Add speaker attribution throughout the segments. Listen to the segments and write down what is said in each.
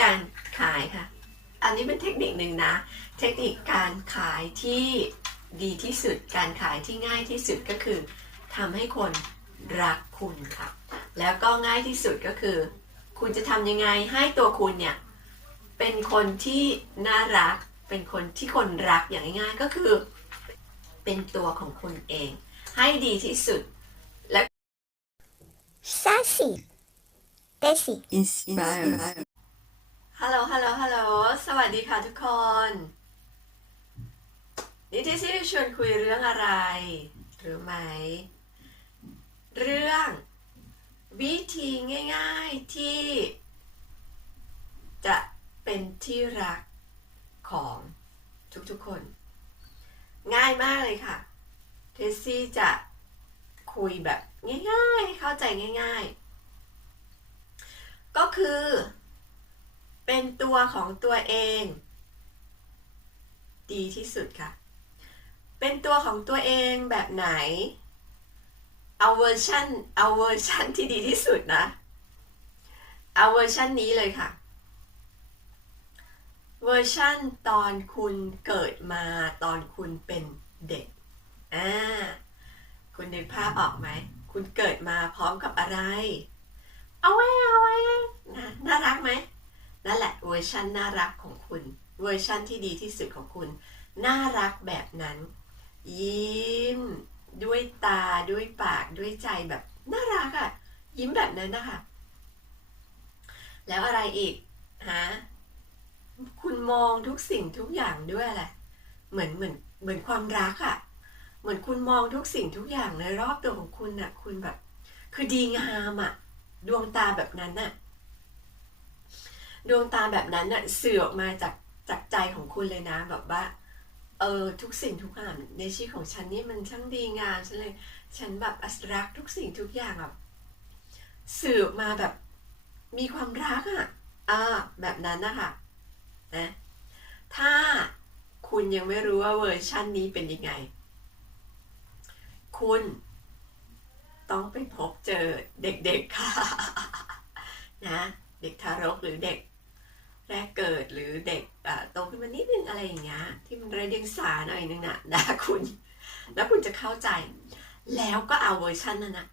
Speaker 1: คือการขายค่ะ อันนี้เป็นเทคนิคหนึ่งนะ เทคนิคการขายที่ดีที่สุด การขายที่ง่ายที่สุดก็คือทำให้คนรักคุณค่ะ แล้วก็ง่ายที่สุดก็คือ คุณจะทำยังไงให้ตัวคุณเนี่ย เป็นคนที่น่ารัก เป็นคนที่คนรักอย่างง่ายๆก็คือ เป็นตัวของคุณเอง ให้ดีที่สุด
Speaker 2: Sassy. Desi.
Speaker 3: Inspire.
Speaker 1: ฮัลโหล ฮัลโหล ฮัลโหล สวัสดีค่ะทุกคนนี่ที่ซี่ชวนคุยเรื่องอะไร รู้ไหม เรื่อง วิธีง่ายๆที่ จะเป็นที่รักของทุกๆคน ง่ายมากเลยค่ะ เทสซี่จะคุยแบบง่ายๆ เข้าใจง่าย ๆ ก็คือ เป็นตัวของตัวเอง ดีที่สุดค่ะ เป็นตัวของตัวเองแบบไหน เอาเวอร์ชันเอาเวอร์ชันที่ดีที่สุดนะ เอาเวอร์ชันนี้เลยค่ะ เวอร์ชันตอนคุณเกิดมาตอนคุณเป็นเด็ก อ่า คุณนึกภาพออกไหม คุณเกิดมาพร้อมกับอะไร เอาไว้เอาไว้นะน่ารักไหม นั่นแหละเวอร์ชันน่ารักของคุณ เวอร์ชันที่ดีที่สุดของคุณ น่ารักแบบนั้น ยิ้ม ด้วยตาด้วยปากด้วยใจแบบน่ารักอะ่ะ ยิ้มแบบนั้นนะคะ แล้วอะไรอีกฮะคุณมองทุกสิ่งทุกอย่างด้วยอะไรเหมือนเหมือนเหมือนความรักอะ่ะ เหมือนคุณมองทุกสิ่งทุกอย่างในรอบตัวของคุณน่ะ คุณแบบ คือดีงามอะ่ะ ดวงตาแบบนั้นน่ะ ดวงตาแบบนั้นน่ะสื่อออกมาจากจากใจของคุณเลยนะแบบว่าเออทุกสิ่งทุกอย่างในชีวิตของฉันนี่มันช่างดีงามฉันเลย ฉันแบบรักทุกสิ่งทุกอย่างแบบสื่อออกมาแบบมีความรักอะอ่าแบบนั้นนะคะนะถ้าคุณยังไม่รู้ว่าเวอร์ชันนี้เป็นยังไง คุณต้องไปพบเจอเด็กๆค่ะนะเด็กทารกหรือเด็ก แรกเกิดหรือเด็กอ่อโตขึ้นมานิดนึงอะไรอย่างเงี้ยที่มันไร้เดียงสาหน่อยนึงนะนะคุณ แล้วคุณจะเข้าใจ แล้วก็เอาเวอร์ชันนั้นนะ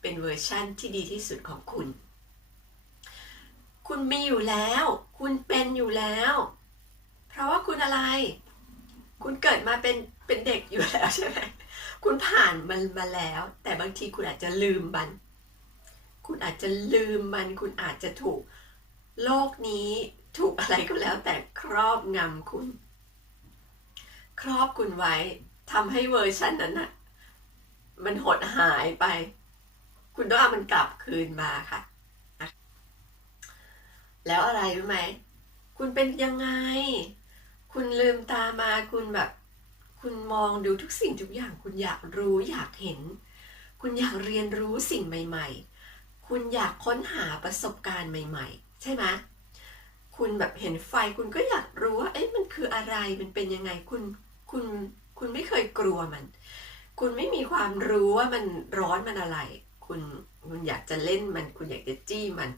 Speaker 1: เป็นเวอร์ชันที่ดีที่สุดของคุณ คุณมีอยู่แล้ว คุณเป็นอยู่แล้ว เพราะว่าคุณอะไร คุณเกิดมาเป็นเป็นเด็กอยู่แล้วใช่ไหมคุณผ่านมันมาแล้ว แต่บางทีคุณอาจจะลืมมัน คุณอาจจะลืมมัน คุณอาจจะถูก โลกนี้ถูกอะไรก็แล้วแต่ครอบงำคุณ ครอบคุณไว้ทำให้เวอร์ชันนั้นนะมันหดหายไป คุณต้องเอามันกลับคืนมาค่ะ แล้วอะไรรู้ไหม คุณเป็นยังไง คุณลืมตามาคุณแบบ คุณมองดูทุกสิ่งทุกอย่าง คุณอยากรู้อยากเห็น คุณอยากเรียนรู้สิ่งใหม่ ๆ คุณอยากค้นหาประสบการณ์ใหม่ ๆ ช่ไหมคุณแบบเห็นไฟคุณก็อยากรู้ว่าเอ๊ะมันคืออะไรมันเป็นยังไงคุณคุณคุณไม่เคยกลัวมัน คุณไม่มีความรู้ว่ามันร้อนมันอะไร คุณคุณอยากจะเล่นมัน คุณอยากจะจี้มัน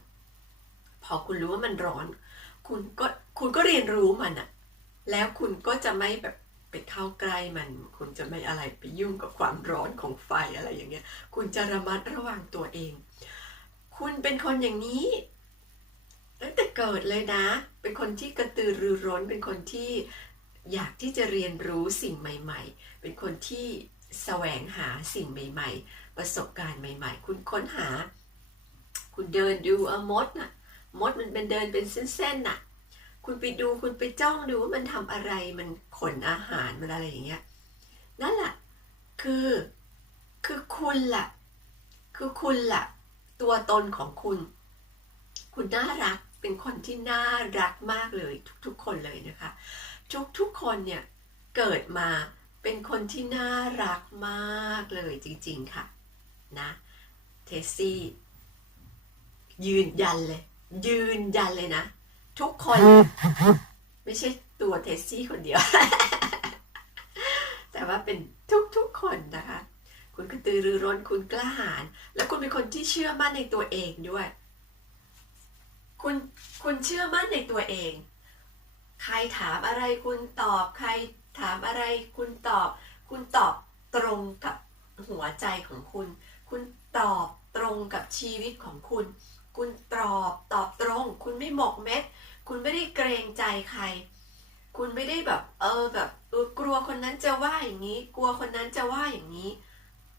Speaker 1: พอคุณรู้ว่ามันร้อน คุณก็คุณก็เรียนรู้มันอะแล้วคุณก็จะไม่แบบไปเข้าใกล้มัน คุณจะไม่อะไรไปยุ่งกับความร้อนของไฟอะไรอย่างเงี้ย คุณจะระมัดระวังตัวเอง คุณเป็นคนอย่างนี้ ตั้งแต่เกิดเลยนะ เป็นคนที่กระตือรือร้น เป็นคนที่อยากที่จะเรียนรู้สิ่งใหม่ ๆ เป็นคนที่แสวงหาสิ่งใหม่ ๆ ประสบการณ์ใหม่ ๆ คุณค้นหา คุณเดินดูอมดน่ะ มดมันเป็นเดินเป็นเส้นๆน่ะ คุณไปดูคุณไปจ้องดูว่ามันทำอะไร มันขนอาหารมันอะไรอย่างเงี้ย นั่นแหละ คือ คือคุณล่ะ คือคุณล่ะ ตัวตนของคุณ คุณน่ารัก เป็นคนที่น่ารักมากเลยทุกๆคนเลยนะคะ ทุกๆคนเนี่ยเกิดมาเป็นคนที่น่ารักมากเลยจริงๆค่ะนะเทสซี่ยืนยันเลย ยืนยันเลยนะ ทุกคนเลยไม่ใช่ตัวเทสซี่คนเดียว แต่ว่าเป็นทุกๆคนนะคะ คุณกระตือรือร้นคุณกล้าหาญและคุณเป็นคนที่เชื่อมั่นในตัวเองด้วย คุณคุณเชื่อมั่นในตัวเอง ใครถามอะไรคุณตอบ ใครถามอะไรคุณตอบ คุณตอบตรงกับหัวใจของคุณ คุณตอบตรงกับชีวิตของคุณ คุณตอบตอบตรง คุณไม่หมกเม็ด คุณไม่ได้เกรงใจใคร คุณไม่ได้แบบเออแบบเออกลัวคนนั้นจะว่าอย่างนี้ กลัวคนนั้นจะว่าอย่างนี้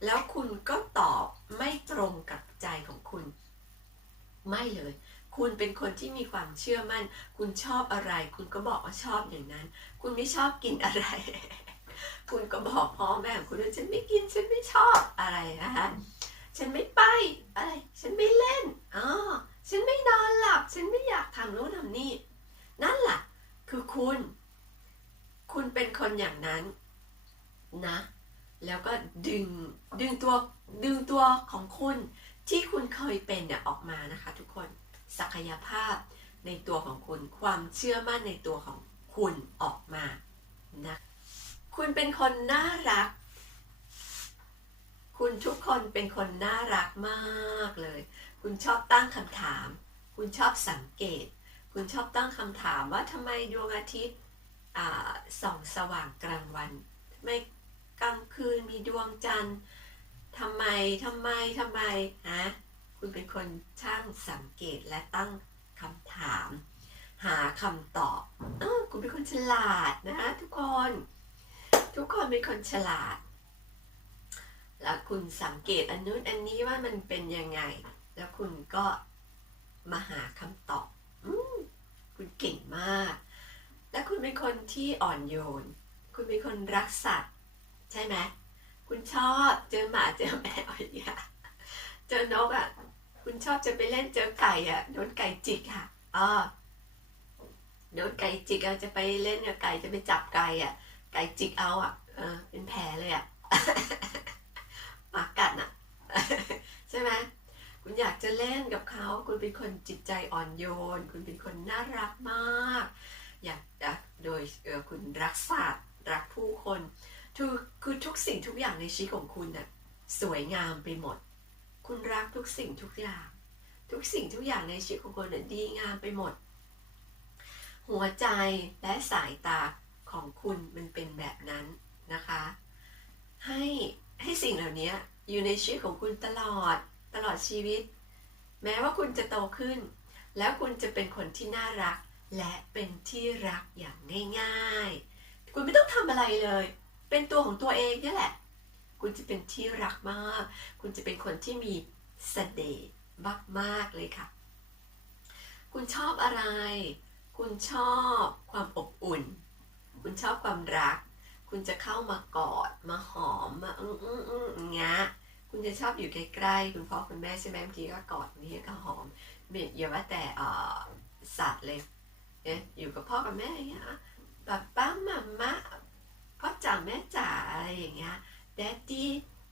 Speaker 1: แล้วคุณก็ตอบไม่ตรงกับใจของคุณ ไม่เลย คุณเป็นคนที่มีความเชื่อมั่น คุณชอบอะไร คุณก็บอกว่าชอบอย่างนั้น คุณไม่ชอบกินอะไร คุณก็บอกพ่อแม่คุณว่าฉันไม่กิน ฉันไม่ชอบอะไรนะคะฉันไม่ไปอะไร ฉันไม่เล่นอ๋อฉันไม่นอนหลับ ฉันไม่อยากทำนู้นทำนี่ นั่นแหละคือคุณ คุณเป็นคนอย่างนั้นนะ แล้วก็ดึงดึงตัวดึงตัวของคุณที่คุณเคยเป็นเนี่ยออกมานะคะทุกคน ศักยภาพในตัวของคุณ ความเชื่อมั่นในตัวของคุณออกมานะคุณเป็นคนน่ารัก คุณทุกคนเป็นคนน่ารักมากเลย คุณชอบตั้งคำถาม คุณชอบสังเกต คุณชอบตั้งคำถามว่าทำไมดวงอาทิตย์อ่าส่องสว่างกลางวันไม่กลางคืนมีดวงจันทร์ทำไมทำไมทำไมฮะ คุณเป็นคนช่างสังเกตและตั้งคำถาม หาคำตอบอคุณเป็นคนฉลาดนะทุกคน ทุกคนเป็นคนฉลาด แล้วคุณสังเกตอันนู้นอันนี้ว่ามันเป็นยังไง แล้วคุณก็มาหาคำตอบอคุณเก่งมาก และคุณเป็นคนที่อ่อนโยน คุณเป็นคนรักสัตว์ ใช่ไหม คุณชอบเจอหมาเจอแมวอย่างเงี้ยเจอนกอะ คุณชอบจะไปเล่นเจอไก่อะโดนไก่จิกค่ะอ๋อโดนไก่จิกอะจะไปเล่นกับไก่จะไปจับไก่อะ ไก่จิกเอาอะเออเป็นแผลเลยอะหมากัดอะ ใช่ไหมคุณอยากจะเล่นกับเขา คุณเป็นคนจิตใจอ่อนโยน คุณเป็นคนน่ารักมาก อยากโดยคุณรักสัตว์รักผู้คนทุกคือทุกสิ่งทุกอย่างในชีวิตของคุณน่ะสวยงามไปหมด คุณรักทุกสิ่งทุกอย่าง ทุกสิ่งทุกอย่างในชีวิตของคุณน่ะดีงามไปหมด หัวใจและสายตาของคุณมันเป็นแบบนั้นนะคะ ให้ให้สิ่งเหล่านี้อยู่ในชีวิตของคุณตลอดตลอดชีวิต แม้ว่าคุณจะโตขึ้น แล้วคุณจะเป็นคนที่น่ารัก และเป็นที่รักอย่างง่ายๆ คุณไม่ต้องทำอะไรเลย เป็นตัวของตัวเองนี่แหละ คุณจะเป็นที่รักมาก คุณจะเป็นคนที่มีเสน่ห์มากๆเลยค่ะ คุณชอบอะไร คุณชอบความอบอุ่น คุณชอบความรัก คุณจะเข้ามากอด มาหอม มาอื้ออื้ออื้องเงี้ยคุณจะชอบอยู่ใกล้ๆ คุณพ่อคุณแม่ใช่ไหมบางทีก็กอดบางทีก็หอมไม่อย่าว่าแต่สัตว์เลยเนี่ยอยู่กับพ่อกับแม่อย่างเงี้ยป้าป้ามาม่าพ่อจ๋าแม่จ๋าอะไรอย่างเงี้ย ดดดี้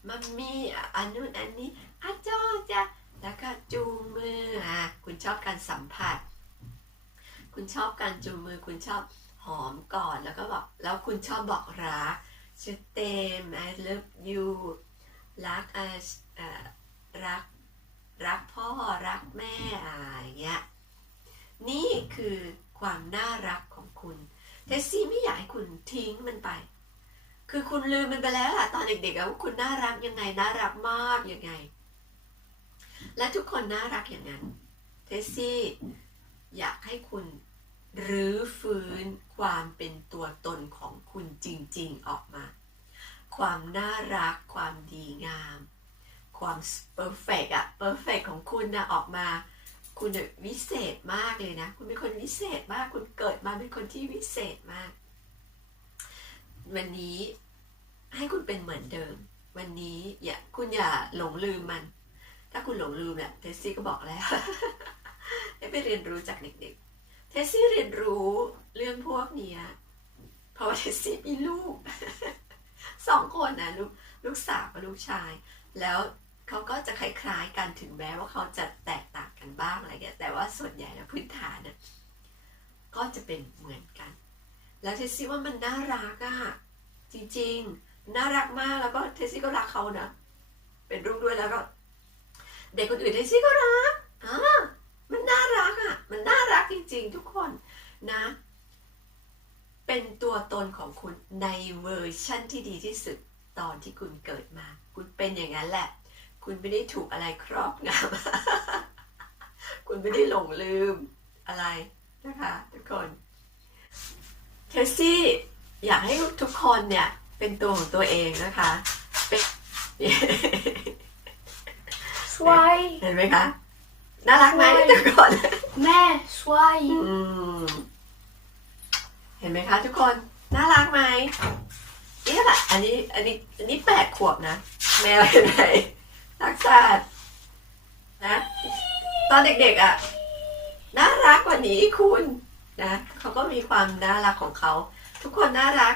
Speaker 1: มัมมี่อันนู้นอันนี้อาจ้าจ้าแล้วก็จูงมืออะคุณชอบการสัมผัส คุณชอบการจูงมือ คุณชอบหอมก่อนแล้วก็บอกแล้วคุณชอบบอกรักชื่อเต็ม I love you รักอะเอ่อรักรักพ่อรักแม่อะอย่างเงี้ยนี่คือความน่ารักของคุณเทสซี่ไม่อยากให้คุณทิ้งมันไป คือคุณลืมมันไปแล้วล่ะตอนเด็กๆว่าคุณน่ารักยังไงน่ารักมากยังไง และทุกคนน่ารักอย่างนั้นเทสซี่อยากให้คุณรื้อฟื้นความเป็นตัวตนของคุณจริงๆออกมา ความน่ารัก ความดีงาม ความเพอร์เฟกอะเพอร์เฟกของคุณนะออกมา คุณวิเศษมากเลยนะ คุณเป็นคนวิเศษมาก คุณเกิดมาเป็นคนที่วิเศษมาก วันนี้ให้คุณเป็นเหมือนเดิม วันนี้อย่าคุณอย่าหลงลืมมัน ถ้าคุณหลงลืมเนี่ยเทสซี่ก็บอกแล้วให้ไปเรียนรู้จากเด็กๆ เทสซี่เรียนรู้เรื่องพวกเนี้ยเพราะว่าเทสซี่มีลูกสองคนนะลูกลูกสาวกับลูกชาย แล้วเขาก็จะคล้ายๆกันถึงแม้ว่าเขาจะแตกต่างกันบ้างอะไรเงี้ยแต่ว่าส่วนใหญ่แล้วพื้นฐานน่ะก็จะเป็นเหมือนกัน แล้วเทสซี่ว่ามันน่ารักอะจริงๆ น่ารักมากแล้วก็เทสซี่ก็รักเขานะ เป็นลูกด้วยแล้วก็ เด็กคนอื่นเทสซี่ก็รักอ่ามันน่ารักอะมันน่าริง ๆ ทุกคนนะ เป็นตัวตนของคุณในเวอร์ชั่นที่ดีที่สุดตอนที่คุณเกิดมา คุณเป็นอย่างนั้นแหละ คุณไม่ได้ถูกอะไรครอบงำคุณไม่ได้หลงลืมอะไรนะคะทุกคน เทสซี่อยากให้ทุกคนเนี่ย เป็นตัวของตัวเองนะคะเป็น
Speaker 3: ช่วย
Speaker 1: เห็นไหมคะ น่ารักไหม
Speaker 3: ใช่
Speaker 1: ทุกคน
Speaker 3: แม่ช่วย
Speaker 1: อืมเห็นไหมคะ ทุกคน น่ารักไหมนี่แหละ อันนี้ อันนี้ อันนี้แปดขวบนะ แมวเห็นไหมรักสัตว์นะ ตอนเด็กๆอะ น่ารักกว่านี้คุณ นะเขาก็มีความน่ารักของเขา ทุกคนน่ารัก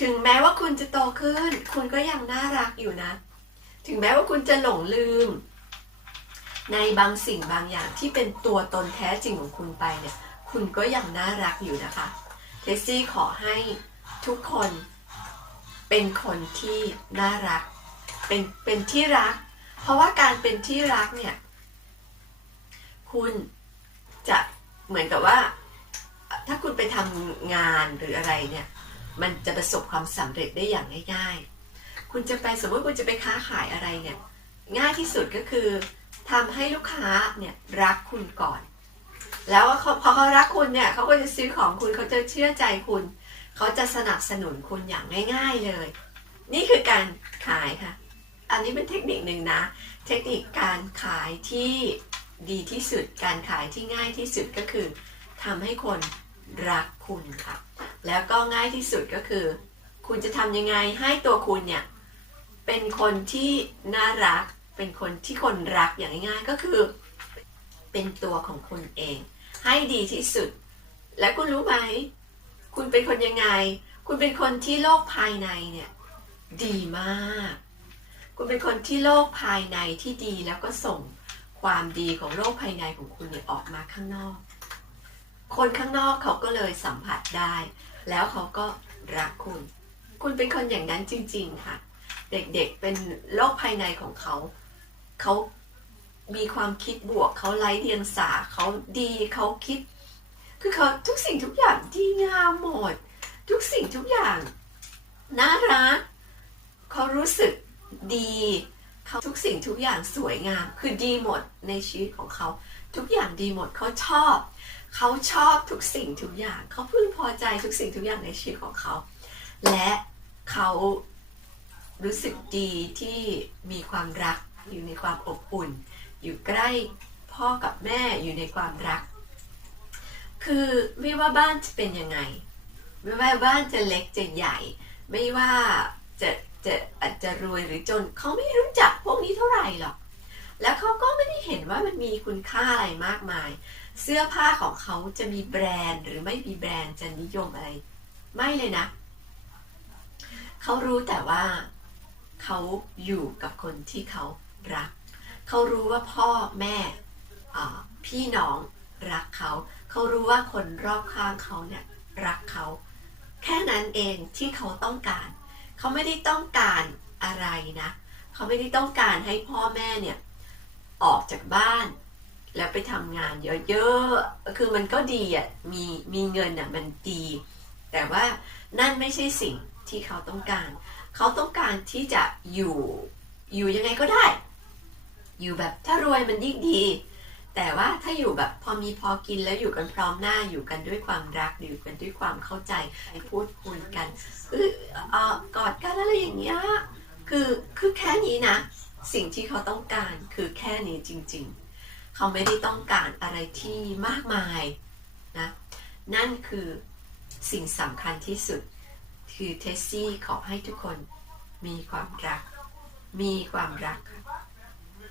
Speaker 1: ถึงแม้ว่าคุณจะโตขึ้น คุณก็ยังน่ารักอยู่นะ ถึงแม้ว่าคุณจะหลงลืม ในบางสิ่งบางอย่างที่เป็นตัวตนแท้จริงของคุณไปเนี่ย คุณก็ยังน่ารักอยู่นะคะเทสซี่ขอให้ทุกคนเป็นคนที่น่ารัก เป็นเป็นที่รัก เพราะว่าการเป็นที่รักเนี่ย คุณจะเหมือนกับว่า ถ้าคุณไปทำงานหรืออะไรเนี่ย มันจะประสบความสำเร็จได้อย่างง่ายๆ คุณจะไปสมมติคุณจะไปค้าขายอะไรเนี่ย ง่ายที่สุดก็คือทำให้ลูกค้าเนี่ยรักคุณก่อน แล้วเขาพอเขารักคุณเนี่ยเขาก็จะซื้อของคุณเขาจะเชื่อใจคุณ เขาจะสนับสนุนคุณอย่างง่าย ๆเลย นี่คือการขายค่ะ อันนี้เป็นเทคนิคหนึ่งนะ เทคนิคการขายที่ดีที่สุด การขายที่ง่ายที่สุดก็คือทำให้คน รักคุณค่ะ แล้วก็ง่ายที่สุดก็คือ คุณจะทำยังไงให้ตัวคุณเนี่ยเป็นคนที่น่ารัก เป็นคนที่คนรักอย่างง่ายๆก็คือ เป็นตัวของคุณเอง ให้ดีที่สุด และคุณรู้ไหม คุณเป็นคนยังไง คุณเป็นคนที่โลกภายในเนี่ยดีมาก คุณเป็นคนที่โลกภายในที่ดีแล้วก็ส่งความดีของโลกภายในของคุณเนี่ยออกมาข้างนอก คนข้างนอกเขาก็เลยสัมผัสได้ แล้วเขาก็รักคุณ คุณเป็นคนอย่างนั้นจริง ๆ ค่ะ เด็กๆเป็นโลกภายในของเขา เขามีความคิดบวก เขาไร้เดียงสาเขาดีเขาคิด คือเขาทุกสิ่งทุกอย่างดีงามหมด ทุกสิ่งทุกอย่างน่ารักเขารู้สึกดีเขาทุกสิ่งทุกอย่างสวยงาม คือดีหมดในชีวิตของเขา ทุกอย่างดีหมดเขาชอบ เขาชอบทุกสิ่งทุกอย่าง เขาพึงพอใจทุกสิ่งทุกอย่างในชีวิตของเขา และเขารู้สึกดีที่มีความรักอยู่ในความอบอุ่น อยู่ใกล้พ่อกับแม่อยู่ในความรัก คือไม่ว่าบ้านจะเป็นยังไง ไม่ว่าบ้านจะเล็กจะใหญ่ ไม่ว่าจะจะอาจจะรวยหรือจนเขาไม่รู้จักพวกนี้เท่าไหร่หรอก แล้วเขาก็ไม่ได้เห็นว่ามันมีคุณค่าอะไรมากมาย เสื้อผ้าของเขาจะมีแบรนด์หรือไม่มีแบรนด์จะนิยมอะไร ไม่เลยนะ เขารู้แต่ว่าเขาอยู่กับคนที่เขารัก เขารู้ว่าพ่อแม่พี่น้องรักเขา เขารู้ว่าคนรอบข้างเขาเนี่ยรักเขา แค่นั้นเองที่เขาต้องการ เขาไม่ได้ต้องการอะไรนะ เขาไม่ได้ต้องการให้พ่อแม่เนี่ยออกจากบ้าน แล้วไปทำงานเยอะๆ คือมันก็ดีอะ มีมีเงินอะมันดี แต่ว่านั่นไม่ใช่สิ่งที่เขาต้องการ เขาต้องการที่จะอยู่อยู่ยังไงก็ได้ อยู่แบบถ้ารวยมันยิ่งดี แต่ว่าถ้าอยู่แบบพอมีพอกินแล้วอยู่กันพร้อมหน้าอยู่กันด้วยความรักอยู่กันด้วยความเข้าใจพูดคุยกันเออกอดกันอะไรอย่างเงี้ยคือคือแค่นี้นะ สิ่งที่เขาต้องการคือแค่นี้จริง ๆ เขาไม่ได้ต้องการอะไรที่มากมายนะนั่นคือสิ่งสำคัญที่สุด คือเทสซี่ขอให้ทุกคนมีความรัก มีความรัก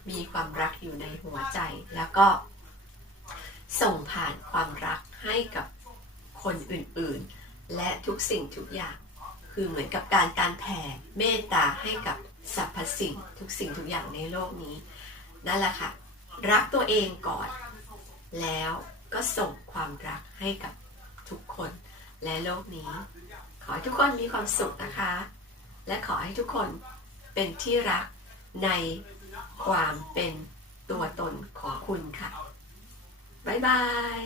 Speaker 1: มีความรักอยู่ในหัวใจ แล้วก็ส่งผ่านความรักให้กับคนอื่นๆ และทุกสิ่งทุกอย่าง คือเหมือนกับการการแผ่เมตตาให้กับสรรพสิ่งทุกสิ่งทุกอย่างในโลกนี้ นั่นแหละค่ะ รักตัวเองก่อน แล้วก็ส่งความรักให้กับทุกคนและโลกนี้ ขอให้ทุกคนมีความสุขนะคะ และขอให้ทุกคนเป็นที่รักในความเป็นตัวตนของคุณค่ะ บ๊ายบาย